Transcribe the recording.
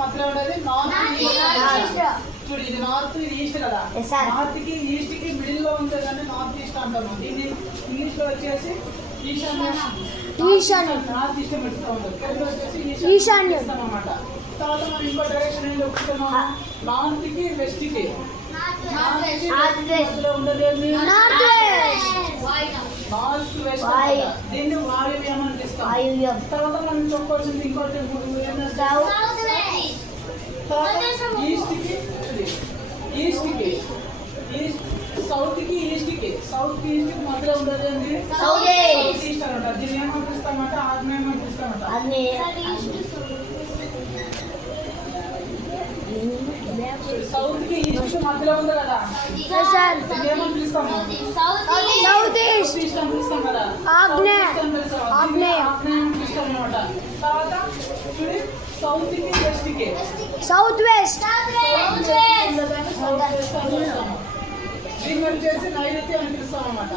మధ్యలో ఉండేది north east. చూడు ఇది నార్త్ ఇది ఈస్ట్ కదా, నార్త్ కి ఈస్ట్ కి మిడిల్ లో ఉంటుంది కానీ నార్త్ ఈస్ట్ అంటాము. దీన్ని ఇంగ్లీష్ లో వచ్చేసి ఈశాన్యం నార్త్ ఈస్ట్ పెడుతూ ఉంటుంది. తెలుగులో వచ్చేసి ఈశాన్యం అన్నమాట. తర్వాత మనం ఇంకో డైరెక్షన్ ఏం చెప్పుకున్నాము, నార్త్ కి వెస్ట్ కి మధ్యలో ఉండేది నార్త్ వెస్ట్. దీన్ని వాయువ్యం అని పిలుస్తాం. తర్వాత మనం చెప్పుకోవాల్సింది ఇంకోటి ఈస్ట్ కి సౌత్ కి ఈస్ట్ కి మధ్యలో ఉండదు సౌత్ ఈస్ట్ అనమాట. దీన్ని ఏమని పిలుస్తామంటే ఆగ్నేయం అని పిలుస్తామంట. సౌత్ కి ఈస్ట్ మధ్యలో ఉంది కదా, ఏమని పిలుస్తాము సౌత్ ఈస్ట్ అని పిలుస్తాం కదా, ఆగ్నేయం పిలుస్తాం అనమాట. తర్వాత చూడు సౌత్ కి వెస్ట్ కి సౌత్ వెస్ట్ దీన్ని వచ్చేసి నైరుతి అని పిలుస్తాం అనమాట.